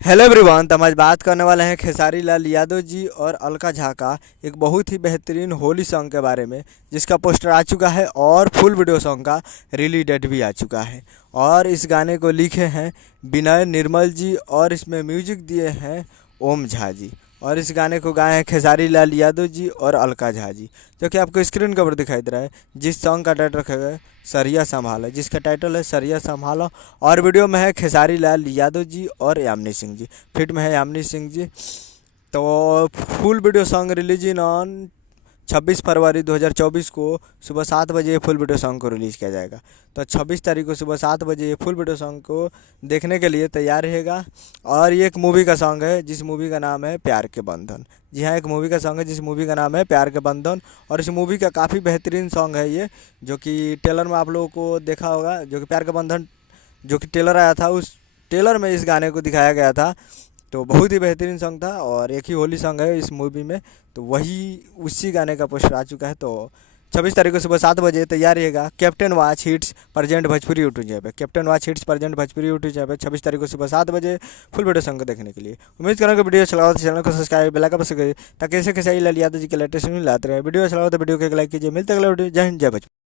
Hello everyone. तो हम आज बात करने वाले हैं खेसारी लाल यादव जी और अलका झा का एक बहुत ही बेहतरीन होली सॉन्ग के बारे में, जिसका पोस्टर आ चुका है और फुल वीडियो सॉन्ग का रिलीज डेट भी आ चुका है। और इस गाने को लिखे हैं विनय निर्मल जी और इसमें म्यूजिक दिए हैं ओम झा जी। और इस गाने को गाए हैं खेसारी लाल यादव जी और अलका झा जी, जो कि आपको स्क्रीन के ऊपर दिखाई दे रहा है। जिस सॉन्ग का टाइटल रखा गया है सरिया संभाला, जिसका टाइटल है सरिया संभाला। और वीडियो में है खेसारी लाल यादव जी और यामिनी सिंह जी, फिट में है यामिनी सिंह जी। तो full video song release in on 26 फरवरी 2024 को सुबह 7 बजे ये फुल वीडियो सॉन्ग को रिलीज़ किया जाएगा। तो 26 तारीख को सुबह 7 बजे ये फुल वीडियो सॉन्ग को देखने के लिए तैयार रहेगा। और ये एक मूवी का सॉन्ग है जिस मूवी का नाम है प्यार के बंधन। जी हाँ, एक मूवी का सॉन्ग है जिस मूवी का नाम है प्यार के बंधन। और इस मूवी का काफ़ी बेहतरीन सॉन्ग है ये, जो कि ट्रेलर में आप लोगों को देखा होगा। जो कि प्यार के बंधन जो कि ट्रेलर आया था, उस ट्रेलर में इस गाने को दिखाया गया था। तो बहुत ही बेहतरीन सॉन्ग था और एक ही होली सॉन्ग है इस मूवी में। तो वही उसी गाने का पोस्टर आ चुका है। तो 26 तारीख को सुबह 7 बजे तैयार रहिएगा। Captain watch hits present Bhojpuri YouTube channel पे, captain watch hits present Bhojpuri YouTube channel पे 26 तारीख को सुबह 7 बजे फुल वीडियो सॉन्ग को देखने के लिए। उम्मीद करूँगा वीडियो अच्छा लगा तो चैनल को सब्सक्राइब बेल आइकन पर करिए, ताकि ऐसे खेसारी लाल यादव जी के लेटेस्ट न्यूज़ लाते रहे। वीडियो अच्छा लगा तो वीडियो को एक लाइक कीजिए। मिलते हैं अगले वीडियो। जय हिंद, जय भोजपुरी।